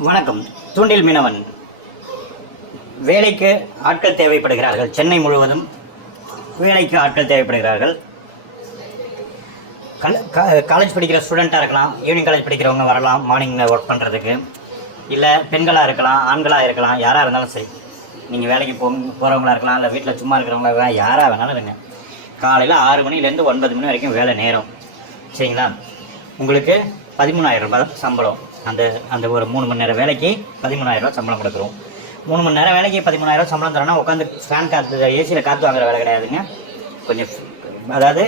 வணக்கம். தூண்டில் மீனவன். வேலைக்கு ஆட்கள் தேவைப்படுகிறார்கள். சென்னை முழுவதும் வேலைக்கு ஆட்கள் தேவைப்படுகிறார்கள். காலேஜ் படிக்கிற ஸ்டூடெண்ட்டாக இருக்கலாம், ஈவினிங் காலேஜ் படிக்கிறவங்க வரலாம் மார்னிங்கில் ஒர்க் பண்ணுறதுக்கு. இல்லை பெண்களாக இருக்கலாம், ஆண்களாக இருக்கலாம், யாராக இருந்தாலும் சரி. நீங்கள் வேலைக்கு போகிறவங்களா இருக்கலாம், இல்லை வீட்டில் சும்மா இருக்கிறவங்களா யாராக வேணாலும் இருங்க. காலையில் 6 மணிலேருந்து 9 மணி வரைக்கும் வேலை நேரம். சரிங்களா? உங்களுக்கு 13,000 ரூபாய் சம்பளம். அந்த ஒரு 3 மணி நேரம் வேலைக்கு 13,000 ரூபா சம்பளம் கொடுக்குறோம். 3 மணி நேரம் வேலைக்கு 13,000 சம்பளம் தரோன்னா உட்காந்து ஃபேன் காற்று ஏசியில் காற்று வாங்குற வேலை கிடையாதுங்க. கொஞ்சம் அதாவது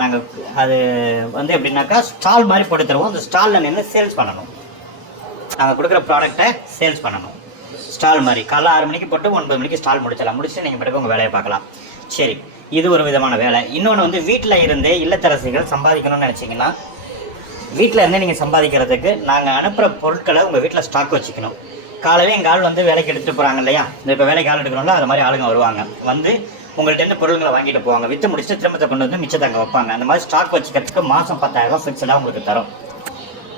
நாங்கள் அது வந்து எப்படின்னாக்கா ஸ்டால் மாதிரி போட்டு தருவோம். அந்த ஸ்டாலில் நின்று சேல்ஸ் பண்ணணும். நாங்கள் கொடுக்குற ப்ராடக்டை சேல்ஸ் பண்ணணும். ஸ்டால் மாதிரி காலைல 6 மணிக்கு போட்டு 9 மணிக்கு ஸ்டால் முடிச்சுட்டு நீங்கள் பிறகு உங்கள் வேலையை பார்க்கலாம். சரி, இது ஒரு விதமான வேலை. இன்னொன்று வந்து வீட்டில் இருந்தே இல்லத்தரசிகள் சம்பாதிக்கணும்னு நினச்சிங்கன்னா, வீட்டில் இருந்தே நீங்கள் சம்பாதிக்கிறதுக்கு நாங்கள் அனுப்புகிற பொருட்களை உங்கள் வீட்டில் ஸ்டாக் வச்சுக்கணும். காலையில் எங்கள் ஆள் வந்து வேலைக்கு எடுத்துகிட்டு போகிறாங்க இல்லையா, இப்போ வேலைக்கு ஆள் எடுக்கிறோம்ல, அது மாதிரி ஆளுங்க வருவாங்க. வந்து உங்கள்கிட்ட பொருட்களை வாங்கிட்டு போவாங்க. விற்று முடிச்சுட்டு திரும்பத்தை கொண்டு வந்து மிச்சத்தை அங்கே வைப்பாங்க. அந்த மாதிரி ஸ்டாக் வச்சுக்கிறதுக்கு மாதம் 10,000 ரூபா ஃபிக்ஸடாக உங்களுக்கு தரும்.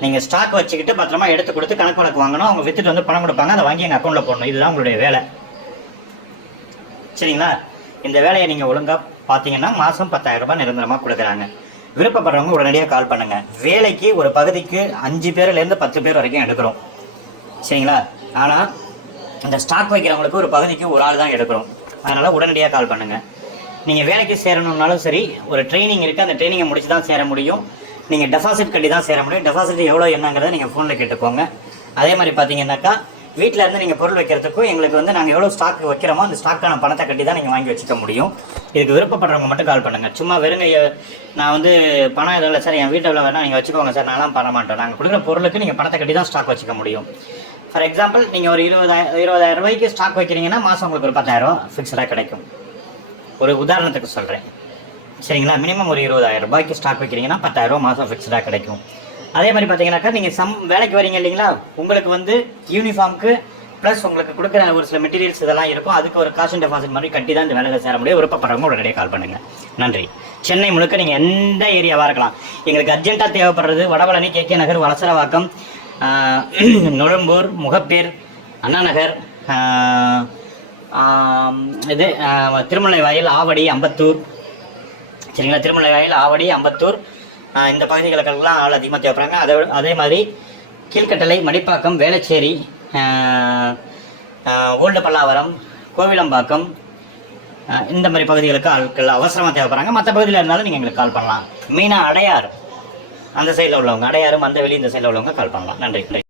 நீங்கள் ஸ்டாக் வச்சுக்கிட்டு பத்திரமா எடுத்து கொடுத்து கணக்கு வழக்கு வாங்கணும். அவங்க விற்றுட்டு வந்து பணம் கொடுப்பாங்க. அதை வாங்கி எங்கள் அக்கௌண்ட்டில் போடணும். இதுதான் உங்களுடைய வேலை. சரிங்களா? இந்த வேலையை நீங்கள் ஒழுங்காக பார்த்தீங்கன்னா மாதம் 10,000 ரூபாய் நிரந்தரமாக கொடுக்குறாங்க. விருப்பப்படுறவங்க உடனடியாக கால் பண்ணுங்கள். வேலைக்கு ஒரு பகுதிக்கு 5 பேர்லேருந்து 10 பேர் வரைக்கும் எடுக்கிறோம். சரிங்களா? ஆனால் இந்த ஸ்டாக் வைக்கிறவங்களுக்கு ஒரு பகுதிக்கு ஒரு ஆள் தான் எடுக்கிறோம். அதனால் உடனடியாக கால் பண்ணுங்கள். நீங்கள் வேலைக்கு சேரணுன்னாலும் சரி, ஒரு ட்ரைனிங் இருக்குது. அந்த ட்ரைனிங்கை முடிச்சு தான் சேர முடியும். நீங்கள் டெபாசிட் கட்டி தான் சேர முடியும். டெபாசிட் எவ்வளோ என்னங்கிறத நீங்கள் ஃபோனில் கேட்டுக்கோங்க. அதே மாதிரி பார்த்தீங்கன்னாக்கா வீட்டில் இருந்து நீங்கள் பொருள் வைக்கிறதுக்கும் எங்களுக்கு வந்து நாங்கள் எவ்வளோ ஸ்டாக் வைக்கிறோமோ அந்த ஸ்டாக்கான பணத்தை கட்டி தான் நீங்கள் வாங்கி வச்சுக்க முடியும். இதுக்கு விருப்பப்படுறவங்க மட்டும் கால் பண்ணுங்கள். சும்மா வெறுங்க நான் வந்து பணம் எதுவும் இல்லை சார், என் வீட்டில் வேணால் நீங்கள் வச்சுக்கோங்க சார், நான்லாம் பண்ண மாட்டோம். நாங்கள் கொடுக்குற பொருளுக்கு நீங்கள் பணத்தை கட்டி தான் ஸ்டாக் வச்சுக்க முடியும். ஃபார் எக்ஸாம்பிள், நீங்கள் ஒரு 20,000 ரூபாய்க்கு ஸ்டாக் வைக்கிறீங்கன்னா மாதம் உங்களுக்கு ஒரு 10,000 ரூபா ஃபிக்ஸடாக கிடைக்கும். ஒரு உதாரணத்துக்கு சொல்கிறேன். சரிங்களா? மினிமம் ஒரு 20,000 ரூபாய்க்கு ஸ்டாக் வைக்கிறீங்கன்னா 10,000 ரூபா மாதம் ஃபிக்ஸடாக கிடைக்கும். அதே மாதிரி பார்த்தீங்கன்னாக்கா நீங்கள் வேலைக்கு வரீங்க இல்லைங்களா, உங்களுக்கு வந்து யூனிஃபார்முக்கு ப்ளஸ் உங்களுக்கு கொடுக்குற ஒரு சில மெட்டீரியல்ஸ் இதெல்லாம் இருக்கும். அதுக்கு ஒரு காஷன் டெபாசிட் மாதிரி கட்டி தான் இந்த வேலையில் சேர முடியும். விருப்பப்படுறவங்க உடனடியாக கால் பண்ணுங்கள். நன்றி. சென்னை முழுக்க நீங்கள் எந்த ஏரியாவாக இருக்கலாம். எங்களுக்கு அர்ஜென்ட்டாக தேவைப்படுறது வடபழனி, கேகே நகர், வலசரவாக்கம், நுழம்பூர், முகப்பேர், அண்ணா நகர், இது திருமலை வாயில், ஆவடி, அம்பத்தூர். சரிங்களா? திருமலை வாயில், ஆவடி, அம்பத்தூர் இந்த பகுதிகளுக்கெல்லாம் ஆள் அதிகமாக தேவைப்படுறாங்க. அதே மாதிரி கீழ்கட்டளை, மடிப்பாக்கம், வேளச்சேரி, ஓல்டு பல்லாவரம், கோவிலம்பாக்கம் இந்த மாதிரி பகுதிகளுக்கு ஆட்கள் அவசரமாக தேவைப்படுறாங்க. மற்ற பகுதியில் இருந்தாலும் நீங்கள் எங்களுக்கு கால் பண்ணலாம். மெயினாக அடையாறு அந்த சைடில் உள்ளவங்க, அடையாறு, மந்தவெளி இந்த சைடில் உள்ளவங்க கால் பண்ணலாம். நன்றி.